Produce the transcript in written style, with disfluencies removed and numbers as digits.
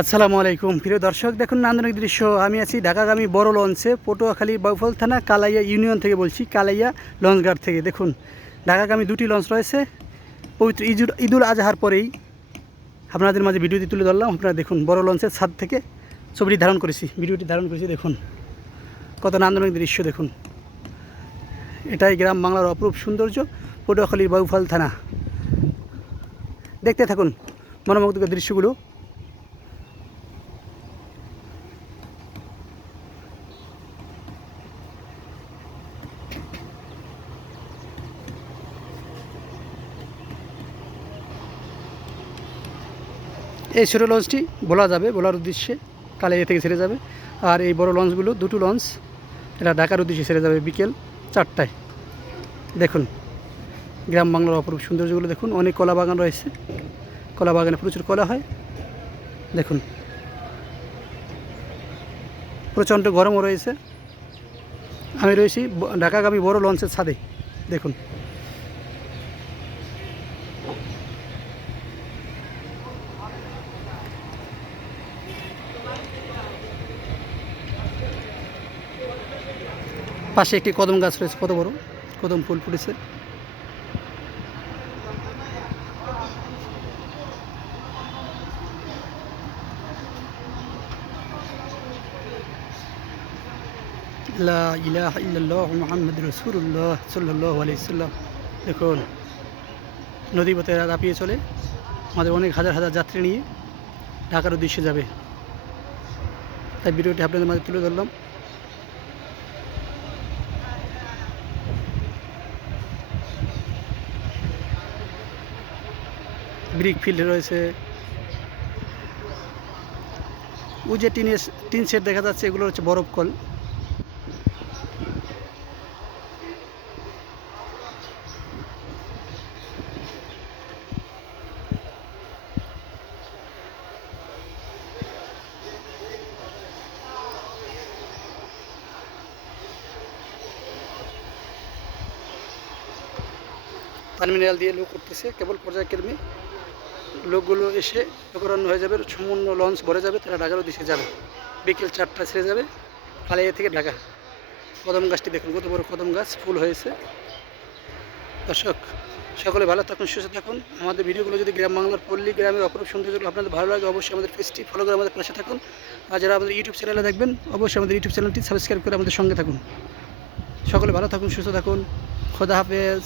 আসসালামু আলাইকুম প্রিয় দর্শক, দেখুন নান্দনিক দৃশ্য। আমি আছি ঢাকাগামী বড় লঞ্চে, পটুয়াখালী বাউফল থানা কালাইয়া ইউনিয়ন থেকে বলছি, কালাইয়া লঞ্চঘাট থেকে। দেখুন ঢাকাগামী দুটি লঞ্চ রয়েছে। পবিত্র ঈদুল আজহার পরেই আপনাদের মাঝে ভিডিওটি তুলে ধরলাম। আপনারা দেখুন, বড় লঞ্চের ছাদ থেকে ছবিটি ধারণ করেছি, ভিডিওটি ধারণ করেছি। দেখুন কত নান্দনিক দৃশ্য। দেখুন এটাই গ্রাম বাংলার অপরূপ সৌন্দর্য, পটুয়াখালীর বাউফল থানা। দেখতে থাকুন মনোমুগ্ধকর দৃশ্যগুলো। এই ছোটো লঞ্চটি ভোলার উদ্দেশ্যে কালাইয়া থেকে ছেড়ে যাবে। আর এই বড় লঞ্চগুলো, দুটো লঞ্চ, এটা ঢাকার উদ্দেশ্যে ছেড়ে যাবে বিকেল 4টায়। দেখুন গ্রাম বাংলার অপরূপ সৌন্দর্যগুলো দেখুন। অনেক কলা বাগান রয়েছে, কলা বাগানে প্রচুর কলা হয়। দেখুন প্রচণ্ড গরমও রয়েছে। আমি রয়েছি ঢাকাগামী বড় লঞ্চের ছাদে। দেখুন পাশে একটি কদম গাছ রয়েছে, কত বড় কদম ফুল ফুটেছে। লা ইলাহা ইল্লাল্লাহু মুহাম্মাদুর রাসূলুল্লাহ সাল্লাল্লাহু আলাইহি সাল্লাম। দেখুন নদী পথে দাপিয়ে চলে আমাদের অনেক হাজার হাজার যাত্রী নিয়ে ঢাকার উদ্দেশ্যে যাবে। তাই ভিডিওটি আপনাদের মাঝে তুলে ধরলাম। ব্রিক ফিল্ড রয়েছে, ওই যে টিন সেট দেখা যাচ্ছে, এগুলো হচ্ছে বরফ কল। টার্মিনাল দিয়ে লোক উঠতেছে, কেবল পর্যায়ক্রমে লোকগুলো এসে অপরাহ্ন হয়ে যাবে, সম্পূর্ণ লঞ্চ ভরে যাবে, তারা ঢাকার উদ্দেশ্যে যাবে। বিকেল 4টায় ছেড়ে যাবে কালাইয়া থেকে ঢাকা। কদম গাছটি দেখুন, কত বড় কদম গাছ, ফুল হয়েছে। দর্শক সকলে ভালো থাকুন, সুস্থ থাকুন। আমাদের ভিডিওগুলো যদি গ্রাম বাংলার পল্লী গ্রামের অপরূপ সৌন্দর্যগুলো আপনাদের ভালো লাগে, অবশ্যই আমাদের পেজটি ফলো করে আমাদের পাশে থাকুন। আর যারা আমাদের ইউটিউব চ্যানেলে দেখবেন, অবশ্যই আমাদের ইউটিউব চ্যানেলটি সাবস্ক্রাইব করে আমাদের সঙ্গে থাকুন। সকলে ভালো থাকুন, সুস্থ থাকুন। খোদা হাফেজ।